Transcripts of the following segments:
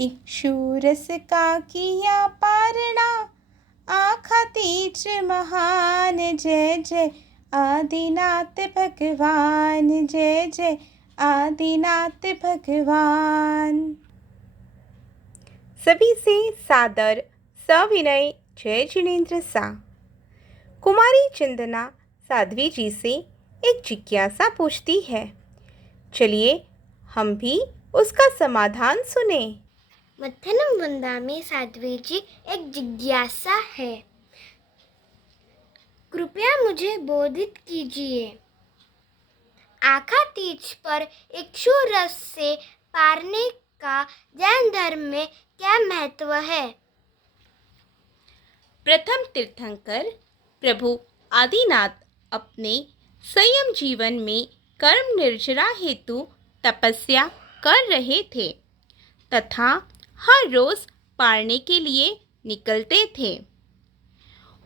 इक्षुरस का किया पारणा, आखा तीज महान। जय जय आदिनाथ भगवान, जय जय आदिनाथ भगवान। सभी से सादर सविनय जय जिनेन्द्र सा। कुमारी चंदना साध्वी जी से एक जिज्ञासा पूछती है। चलिए हम भी उसका समाधान सुने। मध्यम वंदा में साध्वी जी एक जिज्ञासा है, कृपया मुझे बोधित कीजिए। आखा तीज पर इक्षु रस से पारने का जैन धर्म में क्या महत्व है? प्रथम तीर्थंकर प्रभु आदिनाथ अपने संयम जीवन में कर्म निर्जरा हेतु तपस्या कर रहे थे तथा हर रोज पारने के लिए निकलते थे।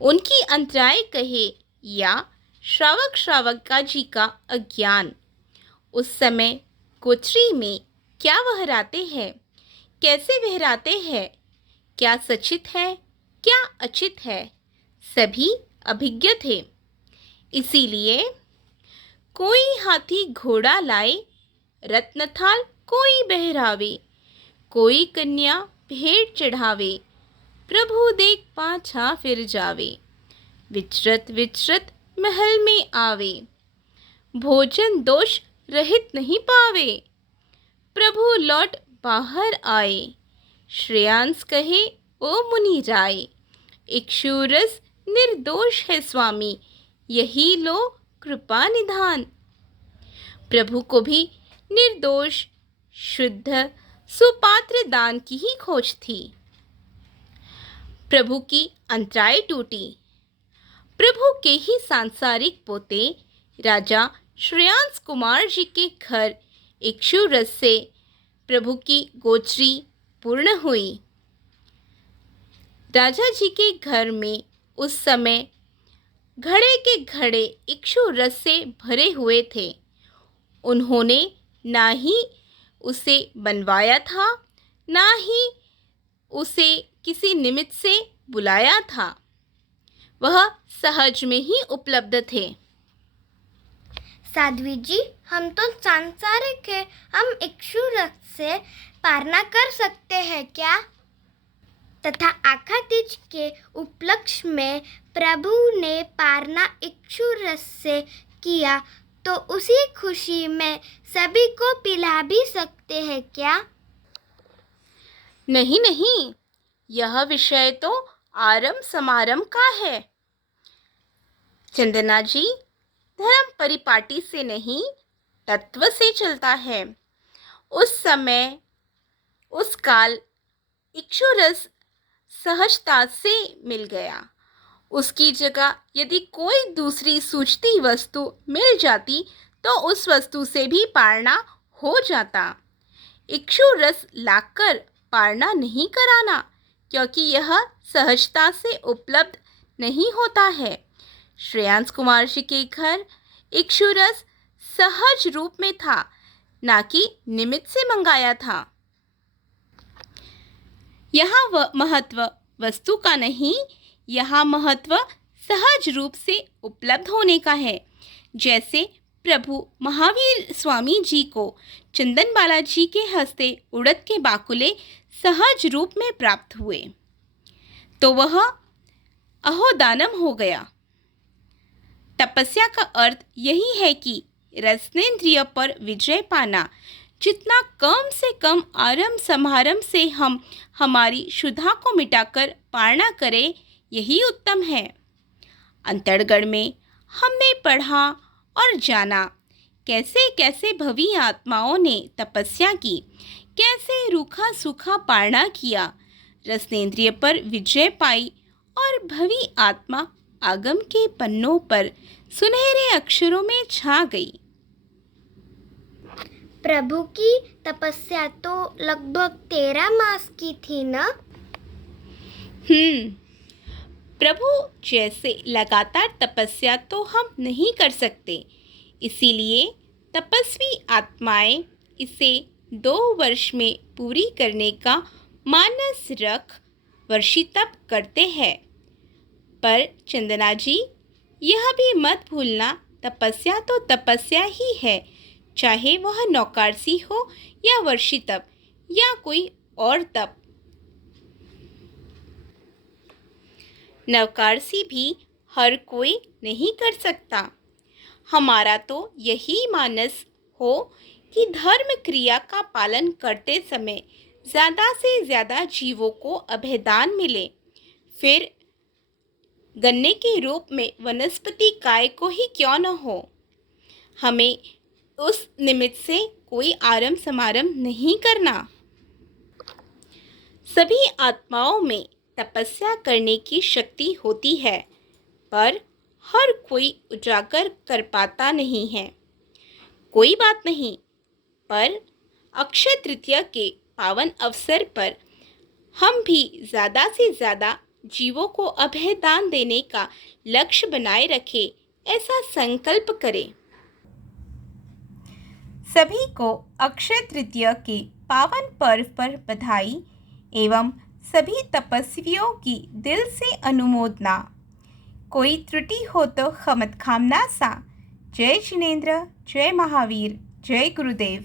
उनकी अंतराय कहे या श्रावका जी का अज्ञान। उस समय कोचरी में क्या वहराते हैं, कैसे वहराते हैं, क्या सचित है, क्या अचित है, सभी अभिज्ञ थे। इसीलिए कोई हाथी घोड़ा लाए, रत्नथाल कोई बहरावे, कोई कन्या भेंट चढ़ावे, प्रभु देख पाछा फिर जावे, विचरत विचरत महल में आवे, भोजन दोष रहित नहीं पावे, प्रभु लौट बाहर आए, श्रेयांस कहे ओ मुनि राय, इक्षुरस निर्दोष है स्वामी, यही लो कृपा निधान। प्रभु को भी निर्दोष शुद्ध सुपात्र दान की ही खोज थी। प्रभु की अंतराय टूटी। प्रभु के ही सांसारिक पोते राजा श्रेयांस कुमार जी के घर इक्षु रस से प्रभु की गोचरी पूर्ण हुई। राजा जी के घर में उस समय घड़े के घड़े इक्षु रस से भरे हुए थे। उन्होंने ना ही उसे बनवाया था, ना ही उसे किसी निमित्त से बुलाया था, वह सहज में ही उपलब्ध थे। साध्वी जी, हम तो सांसारिक है, हम इक्षु रस से पारना कर सकते हैं क्या? तथा आखा तीज के उपलक्ष्य में प्रभु ने पारना इक्षु रस से किया, तो उसी खुशी में सभी को पिला भी सकते हैं क्या? नहीं नहीं, यह विषय तो आरंभ समारंभ का है। चंदना जी, धर्म परिपाटी से नहीं तत्व से चलता है। उस समय उस काल इक्षुरस सहजता से मिल गया। उसकी जगह यदि कोई दूसरी सूझती वस्तु मिल जाती तो उस वस्तु से भी पारना हो जाता। इक्षु रस लाकर पारना नहीं कराना, क्योंकि यह सहजता से उपलब्ध नहीं होता है। श्रेयांस कुमार जी के घर इक्षु रस सहज रूप में था, ना कि निमित्त से मंगाया था। यहाँ महत्व वस्तु का नहीं, यहाँ महत्व सहज रूप से उपलब्ध होने का है। जैसे प्रभु महावीर स्वामी जी को चंदन बाला जी के हस्ते उड़द के बाकुले सहज रूप में प्राप्त हुए, तो वह अहोदानम हो गया। तपस्या का अर्थ यही है कि रसनेन्द्रिय पर विजय पाना। जितना कम से कम आरंभ समारंभ से हम हमारी क्षुधा को मिटाकर पारना करें, यही उत्तम है। अंतर्गढ़ में हमने पढ़ा और जाना कैसे कैसे भवी आत्माओं ने तपस्या की, कैसे रूखा सूखा पारना किया, रसनेन्द्रिय पर विजय पाई और भवी आत्मा आगम के पन्नों पर सुनहरे अक्षरों में छा गई। प्रभु की तपस्या तो लगभग 13 मास की थी ना? प्रभु जैसे लगातार तपस्या तो हम नहीं कर सकते, इसीलिए तपस्वी आत्माएं इसे 2 वर्ष में पूरी करने का मानस रख वर्षी तप करते हैं। पर चंदना जी, यह भी मत भूलना, तपस्या तो तपस्या ही है, चाहे वह नौकारसी हो या वर्षी तप या कोई और तप। नवकारसी भी हर कोई नहीं कर सकता। हमारा तो यही मानस हो कि धर्म क्रिया का पालन करते समय ज़्यादा से ज़्यादा जीवों को अभयदान मिले। फिर गन्ने के रूप में वनस्पति काय को ही क्यों न हो। हमें उस निमित्त से कोई आरंभ समारंभ नहीं करना। सभी आत्माओं में तपस्या करने की शक्ति होती है, पर हर कोई उजागर कर पाता नहीं है। कोई बात नहीं, पर अक्षय तृतीया के पावन अवसर पर हम भी ज़्यादा से ज़्यादा जीवों को अभय दान देने का लक्ष्य बनाए रखें, ऐसा संकल्प करें। सभी को अक्षय तृतीया के पावन पर्व पर बधाई एवं सभी तपस्वियों की दिल से अनुमोदना। कोई त्रुटि हो तो क्षमत खामना सा। जय जिनेंद्र, जय महावीर, जय गुरुदेव।